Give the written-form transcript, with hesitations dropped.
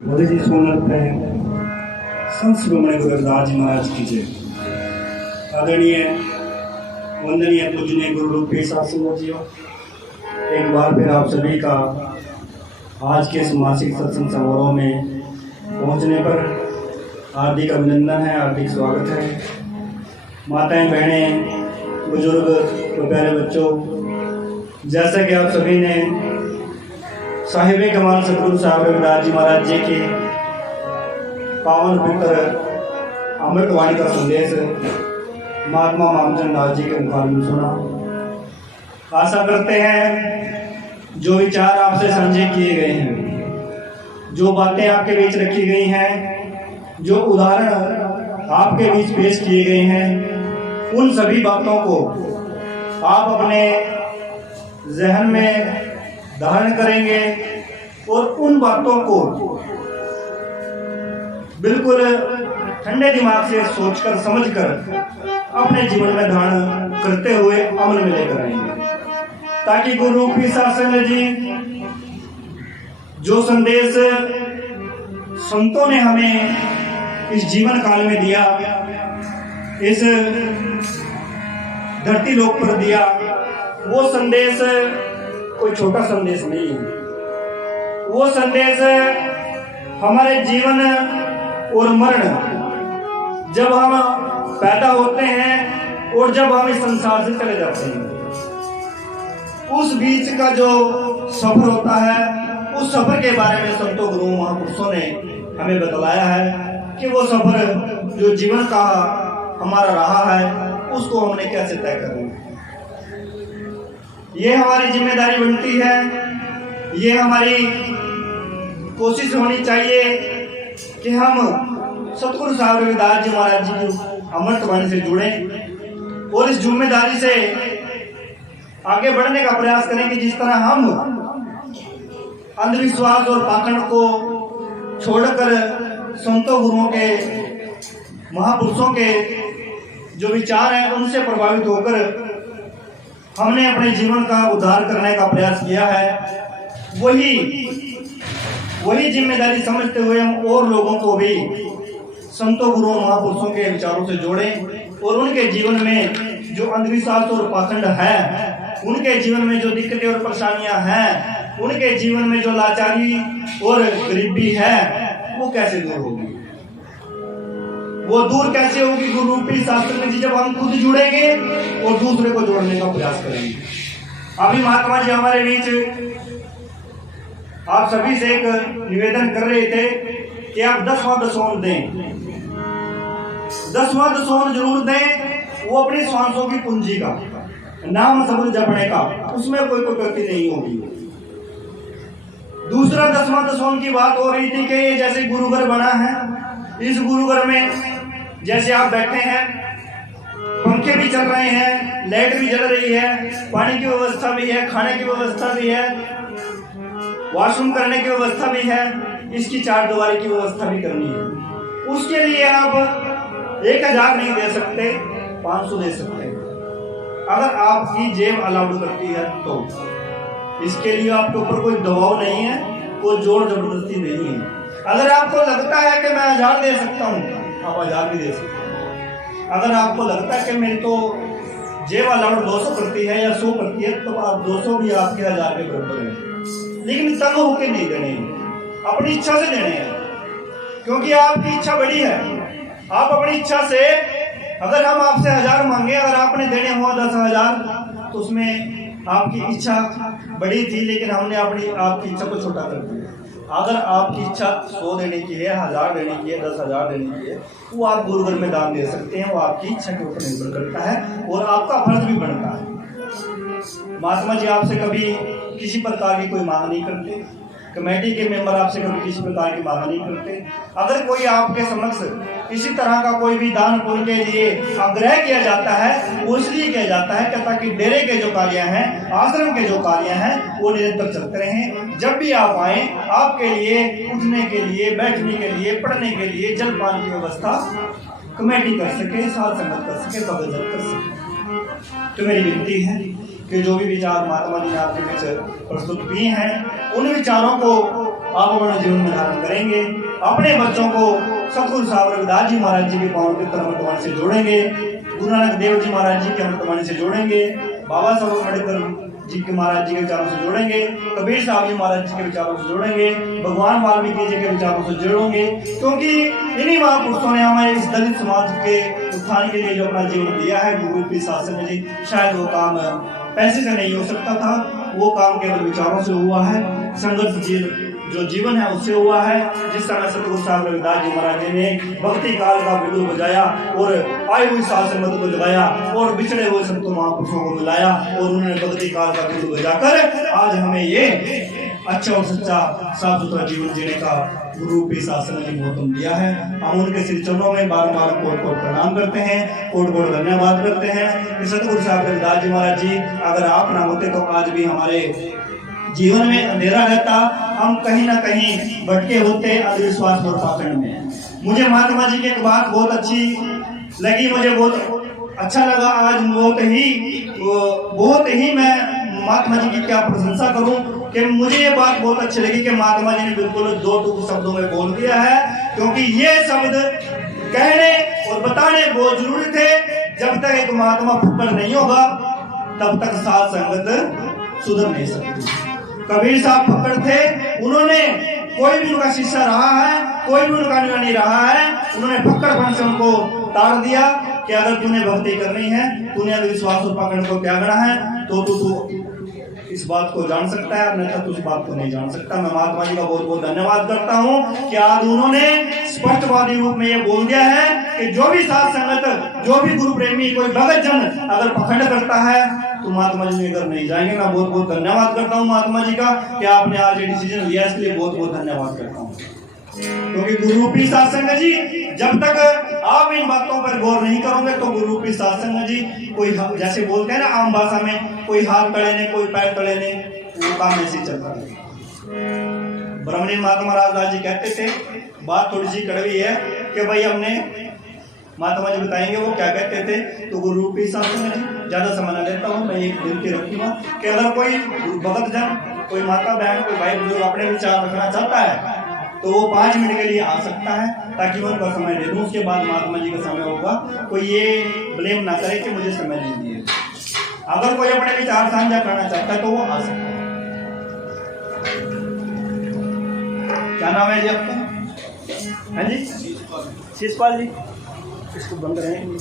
मोदी जी सोन लगता है संत शिरोमणि गुरु रविदास जी महाराज की जय। आदरणीय वंदनीय पूजनीय गुरु रूपी शास्त्रियों जी, एक बार फिर आप सभी का आज के इस मासिक सत्संग समारोह में पहुंचने पर हार्दिक अभिनंदन है, हार्दिक स्वागत है। माताएं, बहनें, बुजुर्ग और प्यारे बच्चों, जैसा कि आप सभी ने साहिब कमाल सतगुरु साहब रविदास जी महाराज जी के पावन पवित्र अमृतवाणी का संदेश महात्मा मामचंद दास जी के मुखारबिन सुना। आशा करते हैं जो विचार आपसे साझे किए गए हैं, जो बातें आपके बीच रखी गई हैं, जो उदाहरण आपके बीच पेश किए गए हैं, उन सभी बातों को आप अपने जहन में धारण करेंगे और उन बातों को बिल्कुल ठंडे दिमाग से सोचकर समझकर अपने जीवन में धारण करते हुए अमल में लेकर आएंगे, ताकि गुरु रूपी शास्त्र जी जो संदेश संतों ने हमें इस जीवन काल में दिया, इस धरती लोक पर दिया, वो संदेश कोई छोटा संदेश नहीं है। वो संदेश हमारे जीवन और मरण, जब हम पैदा होते हैं और जब हम इस संसार से चले जाते हैं, उस बीच का जो सफर होता है, उस सफर के बारे में संतों गुरुओं महापुरुषों ने हमें बतलाया है कि वो सफर जो जीवन का हमारा रहा है, उसको हमने कैसे तय करना है। ये हमारी जिम्मेदारी बनती है, ये हमारी कोशिश होनी चाहिए कि हम सतगुरु साहब रविदास जी महाराज जी की अमृतवाणी से जुड़े और इस जिम्मेदारी से आगे बढ़ने का प्रयास करें कि जिस तरह हम अंधविश्वास और पाखंड को छोड़कर संतों गुरुओं के महापुरुषों के जो विचार हैं उनसे प्रभावित होकर हमने अपने जीवन का उद्धार करने का प्रयास किया है, वही जिम्मेदारी समझते हुए हम और लोगों को भी संतों गुरुओं महापुरुषों के विचारों से जोड़ें और उनके जीवन में जो अंधविश्वास और पाखंड है, उनके जीवन में जो दिक्कतें और परेशानियां हैं, उनके जीवन में जो लाचारी और गरीबी है, वो कैसे दूर होगी, वो दूर कैसे होगी गुरु रूपी शास्त्र में जी, जब हम खुद जुड़ेंगे और दूसरे को जोड़ने का प्रयास करेंगे। अभी महात्मा जी हमारे बीच आप सभी से एक निवेदन कर रहे थे कि आप 10वां दशोन दें, 10वां दशोन जरूर दें। वो अपनी श्वासों की पूंजी का नाम शब्द जपने का, उसमें कोई कटौती नहीं होगी। दूसरा 10वां दशोन की बात हो रही थी कि ये जैसे गुरुघर बना है, इस गुरुघर में जैसे आप बैठे हैं, पंखे भी चल रहे हैं, लाइट भी जल रही है, पानी की व्यवस्था भी है, खाने की व्यवस्था भी है, वॉशरूम करने की व्यवस्था भी है, इसकी चारदीवारी की व्यवस्था भी करनी है। उसके लिए आप 1000 नहीं दे सकते, 500 दे सकते हैं, अगर आपकी जेब अलाउड करती है तो। इसके लिए आपके ऊपर कोई दबाव नहीं है, कोई जोर जबरदस्ती नहीं है। अगर आपको लगता है कि मैं 1000 दे सकता हूँ, आप 1000 भी दे सकते हैं। अगर आपको लगता है कि मेरी तो जेब अलाउड 200 करती है या 100 करती है, तो आप 200 भी आपके 1000 के बराबर है। लेकिन तंग होकर नहीं देने हैं, अपनी इच्छा से देने हैं, क्योंकि आपकी इच्छा बड़ी है। आप अपनी इच्छा से, अगर हम आपसे 1000 मांगे, अगर आपने देने हुआ 10,000, तो उसमें आपकी इच्छा बड़ी थी, लेकिन हमने आपकी इच्छा को छोटा कर दिया। अगर आपकी इच्छा 100 देने की है, 1000 देने की है, 10,000 देने की है, वो आप गुरुघर में दान दे सकते हैं। वो आपकी इच्छा के ऊपर निर्भर करता है और आपका फर्ज भी बनता है। महात्मा जी आपसे कभी किसी प्रकार की कोई मांग नहीं करते, कमेटी के मेंबर आपसे कभी किसी प्रकार की मांग नहीं करते। अगर कोई आपके समक्ष किसी तरह का कोई भी दान पुण्य के लिए आग्रह किया जाता है, वो इसलिए किया जाता है कि ताकि डेरे के जो कार्य हैं, आश्रम के जो कार्य हैं, वो निरंतर चलते रहें। जब भी आप आए, आपके लिए उठने के लिए, बैठने के लिए, पढ़ने के लिए जलपान की व्यवस्था कमेटी कर सके, साथ संगत कर सके, बगल कर सके। तो मेरी विनती है कि जो भी विचार महात्मा जी ने आपके बीच प्रस्तुत किए हैं, उन विचारों को आप अपने जीवन में धारण करेंगे। अपने बच्चों को सतगुरु साहब रविदास जी महाराज जी के पावन के अमृतवाणी से जोड़ेंगे, गुरु नानक देव जी महाराज जी के अमृतवाणी से जोड़ेंगे, बाबा साहब अम्बेडकर जी के महाराज जी के विचारों से जोड़ेंगे, कबीर साहब जी महाराज जी के विचारों से जोड़ेंगे, भगवान वाल्मीकि जी के विचारों से जोड़ेंगे, क्योंकि इन्हीं महापुरुषों ने हमें इस दलित समाज के उत्थान के लिए जो अपना जीवन दिया है, गुरु की शासन में जी, शायद वो काम पैसे से नहीं हो सकता था, वो काम केवल विचारों से हुआ है, संघर्ष जो जीवन है उससे हुआ है। जिस समय सतगुरु साहब रविदास जी महाराज जी ने भक्ति काल का बिगुल बजाया और आई हुई साध संगत को लगाया और बिछड़े हुए संतों महापुरुषों को मिलाया और उन्होंने भक्ति काल का बिगुल बजाकर आज हमें ये अच्छा और सच्चा साफ सुथरा जीवन जीने का गुरु रूपी शासन ने गौतम दिया है। हम उनके श्री चरणों में बार बार कोट कोट प्रणाम करते हैं, कोट कोट धन्यवाद करते हैं कि सतगुरु साहब रविदास जी महाराज जी अगर आप ना होते तो आज भी हमारे जीवन में अंधेरा रहता, हम कहीं ना कहीं भटके होते अंधविश्वास और पाखंड में। मुझे महात्मा जी की एक बात बहुत अच्छी लगी, मुझे बहुत अच्छा लगा। आज बहुत ही मैं महात्मा जी की क्या प्रशंसा करूं कि मुझे ये बात बहुत अच्छी लगी कि महात्मा जी ने बिल्कुल दो टूक शब्दों में बोल दिया है, क्योंकि ये शब्द कहने और बताने बहुत जरूरी थे। जब तक एक महात्मा फुक्कर नहीं होगा तब तक साध संगत सुधर नहीं सकती। कबीर साहब फक्कड़ थे, उन्होंने कोई भी उनका शिष्य रहा है, कोई भी उनका अनुयायी रहा है, उन्होंने फक्कड़पन से उनको ताड़ दिया कि अगर तूने भक्ति करनी है, तूने अंधविश्वास और पाखंड को त्यागना है तो तू इस बात को जान सकता है, अन्यथा तू इस बात को नहीं जान सकता। मैं महात्मा जी का बहुत बहुत धन्यवाद करता हूँ कि आज उन्होंने स्पष्टवादी रूप में ये बोल दिया है कि जो भी साध संगत, जो भी गुरु प्रेमी, कोई भगत जन अगर पाखंड करता है तो महात्मा जी में घर नहीं जाएंगे। मैं बहुत बहुत धन्यवाद करता हूँ महात्मा जी का कि आपने आज ये डिसीजन लिया, इसके लिए बहुत बहुत धन्यवाद करता हूँ। क्योंकि गुरु रूपी साधसंग जी, जब तक आप इन बातों पर गौर नहीं करोगे तो गुरु रूपी साधसंग जी कोई जैसे बोलते हैं ना आम भाषा में, कोई हाथ तले ने कोई पैर तले ने, वो काम ऐसे चलता है। ब्रह्मलीन महात्मा राजदास जी कहते थे, बात थोड़ी सी कड़वी है कि भाई हमने महात्मा जी बताएंगे वो क्या कहते थे। तो गुरु रूपी साधसंग जी, ज्यादा समय न लेता हूँ, मैं एक दिल की रखूंगा कि अगर कोई भगत जन, कोई माता बहन, कोई भाई बुजुर्ग अपने विचार रखना चाहता है तो वो 5 मिनट के लिए आ सकता है, ताकि मैं उनका समय दे दूं। उसके बाद महात्मा जी का समय होगा, कोई ये ब्लेम ना करे कि मुझे समय नहीं दिए। अगर कोई अपने विचार साझा करना चाहता है तो वो आ सकता है। क्या नाम है जी आपका? हाँ जी, शिषपाल जी। इसको बंद रहेंगे।